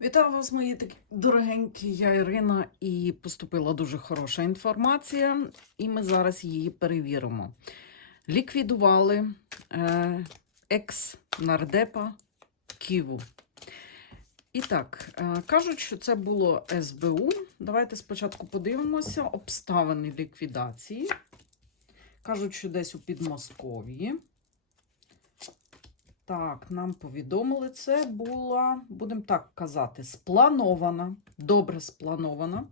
Вітаю вас, мої такі дорогенькі. Я Ірина, і поступила дуже хороша інформація, і ми зараз її перевіримо. Ліквідували е, екс-нардепа Ківу. І так, е, кажуть, що це було СБУ. Давайте спочатку подивимося обставини ліквідації. Кажуть, що десь у Підмосков'ї. Так, нам повідомили, це була, будемо так казати, спланована, добре спланована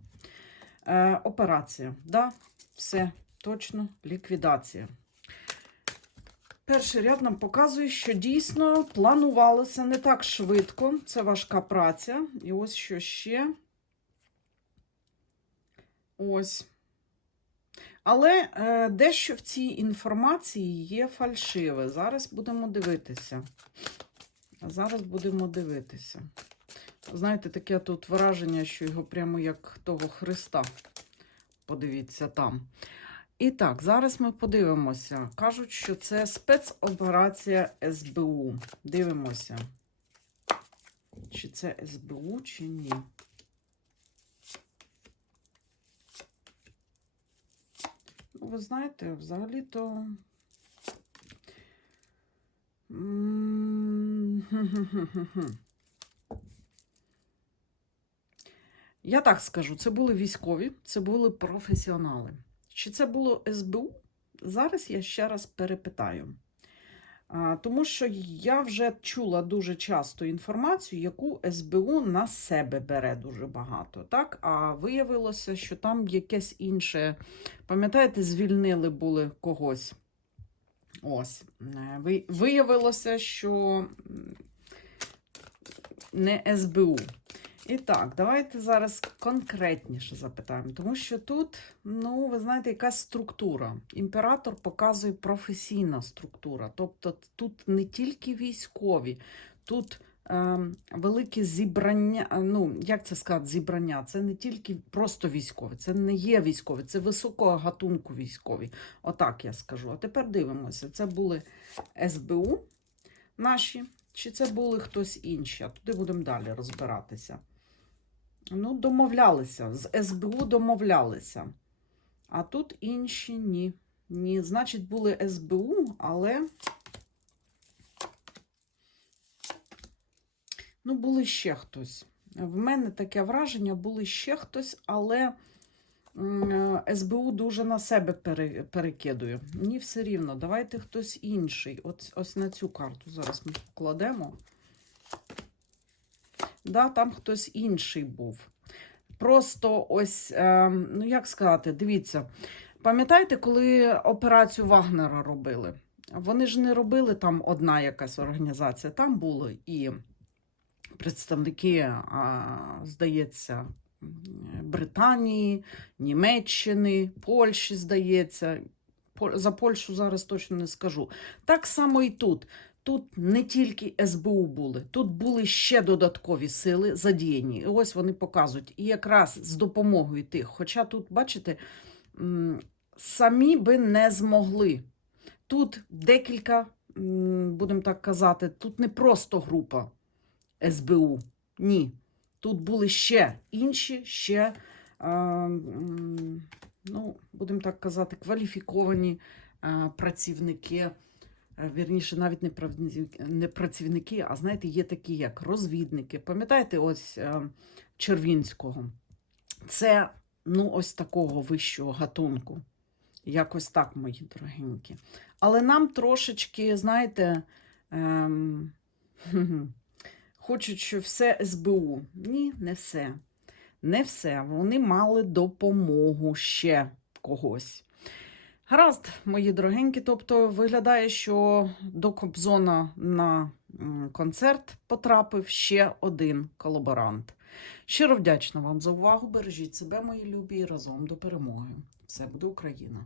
е, операція. Да, все, точно, ліквідація. Перший ряд нам показує, що дійсно планувалося не так швидко. Це важка праця. І ось що ще. Ось. Але е, дещо в цій інформації є фальшиве. Зараз будемо дивитися. Зараз будемо дивитися. Знаєте, таке тут враження, що його прямо як того Христа. Подивіться там. І так, зараз ми подивимося. Кажуть, що це спецоперація СБУ. Дивимося, чи це СБУ, чи ні. Ви знаєте, взагалі-то. Я так скажу, це були військові, це були професіонали. Чи це було СБУ? Зараз я ще раз перепитаю. Тому що я вже чула дуже часто інформацію, яку СБУ на себе бере дуже багато. Так? А виявилося, що там якесь інше. Пам'ятаєте, звільнили були когось. Ось. Е, ви- Виявилося, що не СБУ. І так, давайте зараз конкретніше запитаємо, тому що тут, ну, ви знаєте, якась структура. Імператор показує професійна структура. Тобто тут не тільки військові, тут ем, велике зібрання. Ну, як це сказати, зібрання? Це не тільки просто військові, це не є військові, це високого гатунку військові. Отак я скажу. А тепер дивимося: це були СБУ наші, чи це були хтось інші? А туди будемо далі розбиратися. Ну, домовлялися. З СБУ домовлялися. А тут інші ні. Ні, значить, були СБУ, але. Ну, були ще хтось. В мене таке враження, були ще хтось, але СБУ дуже на себе пере- перекидує. Ні, все рівно. Давайте хтось інший. От, ось на цю карту зараз ми покладемо. Да, там хтось інший був. Просто ось, е, ну як сказати, дивіться, пам'ятаєте, коли операцію Вагнера робили? Вони ж не робили там одна якась організація, там були і представники, здається, Британії, Німеччини, Польщі, здається. За Польщу зараз точно не скажу. Так само і тут. Тут не тільки СБУ були, тут були ще додаткові сили задіяні. І ось вони показують. І якраз з допомогою тих. Хоча тут, бачите, самі би не змогли. Тут декілька, будемо так казати, тут не просто група СБУ. Ні. Тут були ще інші, ще, ну, будемо так казати, кваліфіковані працівники. Е, Вірніше, навіть не, не працівники, а знаєте, є такі, як розвідники. Пам'ятаєте, ось е, Червінського? Це ну, ось такого вищого гатунку. Якось так, мої дорогенькі. Але нам трошечки, знаєте, ем, хочуть, що все СБУ. Ні, не все. Не все. Вони мали допомогу ще когось. Гаразд, мої дорогенькі. Тобто виглядає, що до Кобзона на концерт потрапив ще один колаборант. Щиро вдячна вам за увагу. Бережіть себе, мої любі, і разом до перемоги. Все буде Україна!